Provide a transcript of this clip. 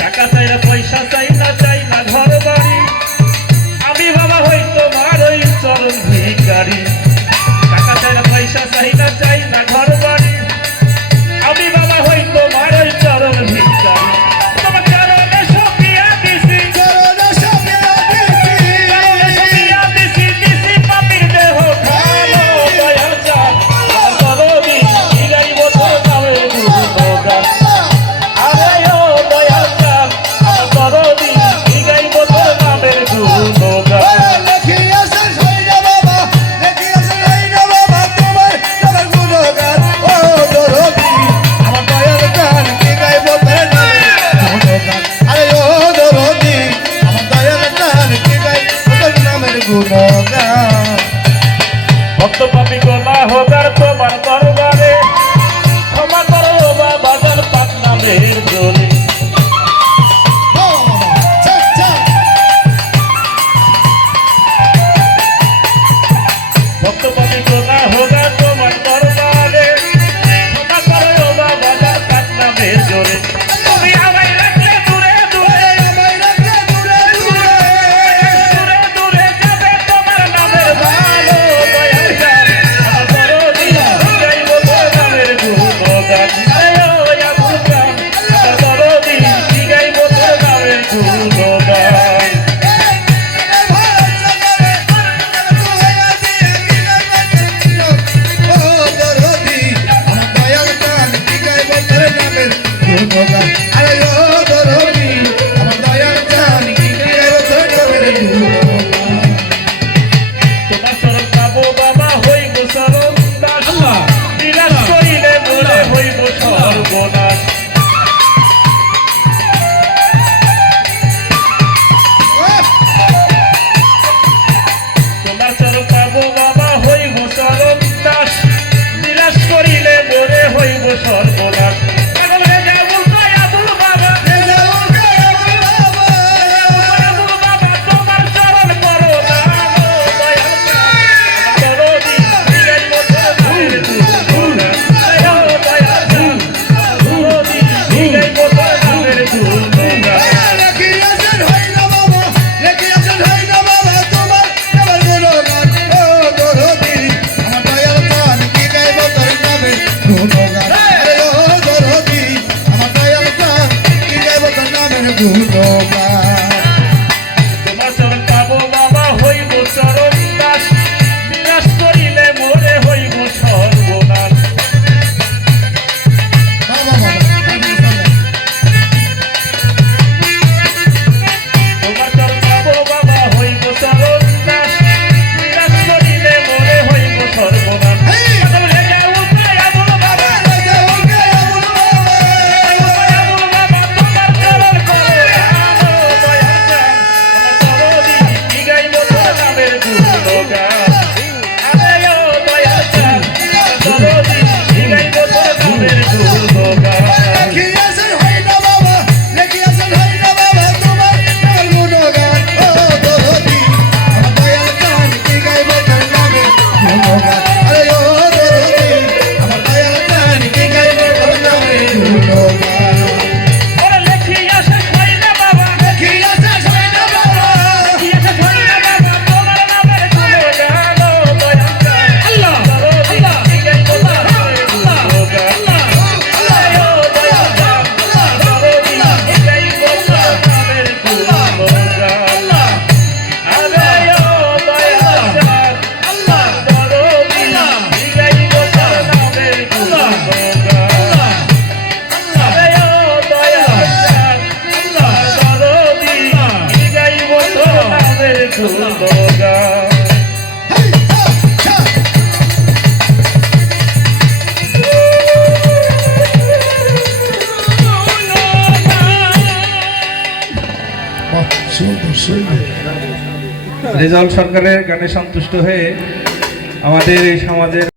টাকা চাই না পয়সা চাই না ঘর বাড়ি আমি বাবা হই তোমার ওই চরণ ভিখারি টাকা চাই না পয়সা চাই না ঘর বাড়ি আমি বাবা হই তোমার ওই চরণ ভিখারি ভক্ত পাপি গোনা হোগার তোমার দরবারে ক্ষমা করো বাবা জান পাক নামের জোরে ভক্ত পাপি গোনা হোগার তোমার দরবারে ক্ষমা করো বাবা জান পাক নামের জোরে তোমার চরণ পাবো বাবা হইব চরণ দাস বিনাশ করিলে মোরে হইব সর্বনাশ তোমার চরণ পাবো বাবা হইব চরণ দাস বিনাশ করিলে মোরে হইব সর্বনাশ রেজাউল সরকারের গানে সন্তুষ্ট হয়ে আমাদের এই সমাজের